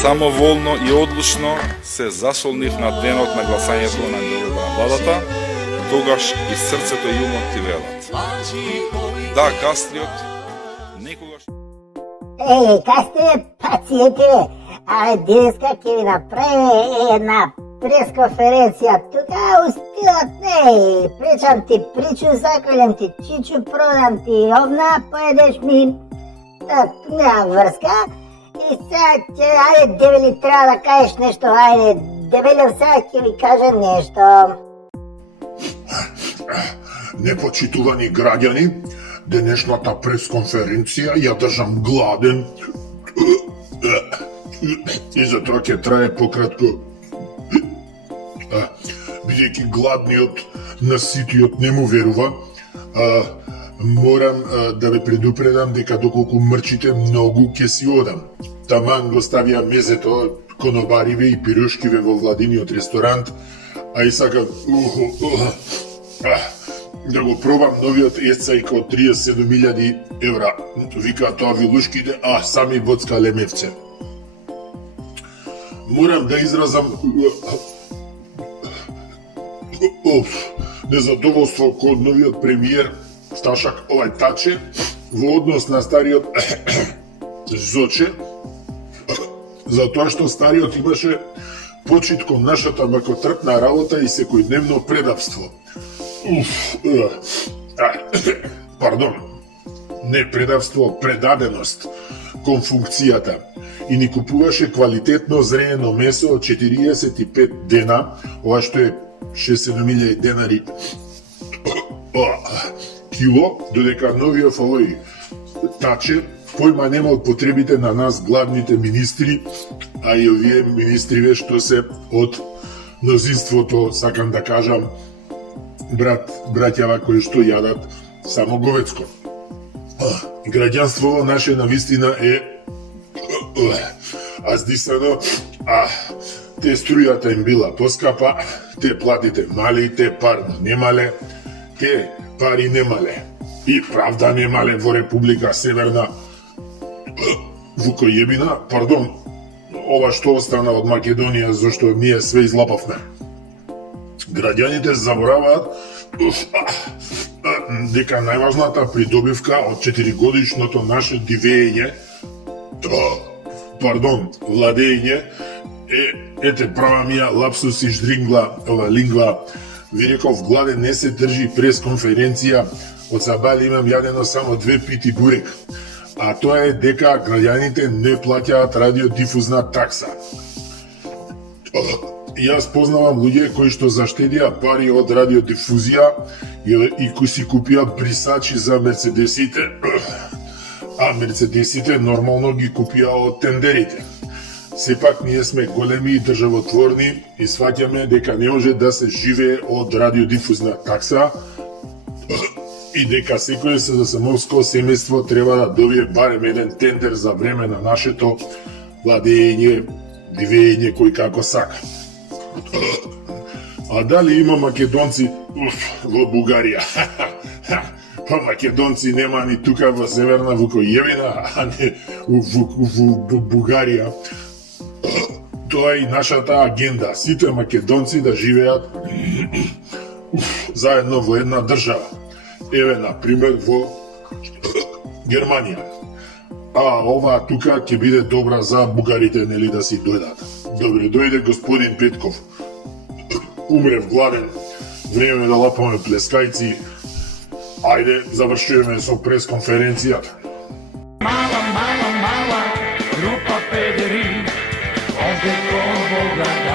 самоволно и одлучно се засолнив на денот на гласањето на владата, тогаш и срцето и умот ти велат. Да, Кастриот, некогаш... Кастриот, пациенте, денеска ќе ви направи една пресконференција. Тука устилот не пречам ти причу, заколем ти чичу, продам ти овна, поедеш ми, немам врска. И сега ќе, ајде, дебели, треба да кажеш нешто, ајде, дебелев, сега ќе ви кажа нешто. Непочитувани граѓани, денешната пресконференција ја држам гладен и затоа ќе трае пократко. Бидејќи гладниот наситиот не му верува, морам да ве предупредам дека доколку мрчите многу ќе си одам. Таман го ставија мезето, конобариве и пирошкиве во владиниот ресторант, а и сакам да го пробам новиот есцајка од 37.000 евра. Вика тоа вилушките, сами боцка лемевце. Морам да изразам незадоволство кон новиот премиер Сташак Таче во однос на стариот Зоче, затоа што стариот имаше почит кон нашата макотрпна работа и секојдневно предавство. Пардон, не предавство, предаденост кон функцијата. И ни купуваше квалитетно зреено месо од 45 дена, ова што е 6-7.000 денари кило, додека новиот овој Таче појма нема од потребите на нас гладните министри, а и овие министриве што се од мнозинството, сакам да кажам, браќава кои што јадат само говецко. Граѓанство наше навистина е аздисано, те струјата им била поскапа, те платите мали, те парно немале, те пари немале и правда немале во Република Северна Вукојебина, пардон, ова што остана од Македонија, зашто ние све излапавме. Граѓаните забораваат дека најважната придобивка од 4-годишното наше дивење, владење, ете права мија лапсус и ждрингла ова лингва, ви реков гладен не се држи пресконференција, од сабали имам јадено само 2 пити бурек, а тоа е дека граѓаните не плаќаат радиодифузна такса. Јас познавам луѓе кои што заштедија пари од радиодифузија и кои си купија брисачи за мерцедесите, а мерцедесите нормално ги купија од тендерите. Сепак ние сме големи и државотворни и сваќаме дека не може да се живее од радиодифузна такса и дека секој самовско семејство треба да добие барем еден тендер за време на нашето владење, дивење кој како сака. А дали има македонци во Бугарија? Па македонци нема ни тука во Северна Вукојевина, а не во Бугарија. Тоа е и нашата агенда. Сите македонци да живеат заедно во една држава. Еве, например, во Германија. А ова тука ќе биде добра за бугарите, нели, да си дојдат. Добре, дојде господин Петков. Умрев гладен. Време да лапаме плескајци. Ајде, завршуваме со пресконференцијата. Mala, grupа педери, овде кон Бога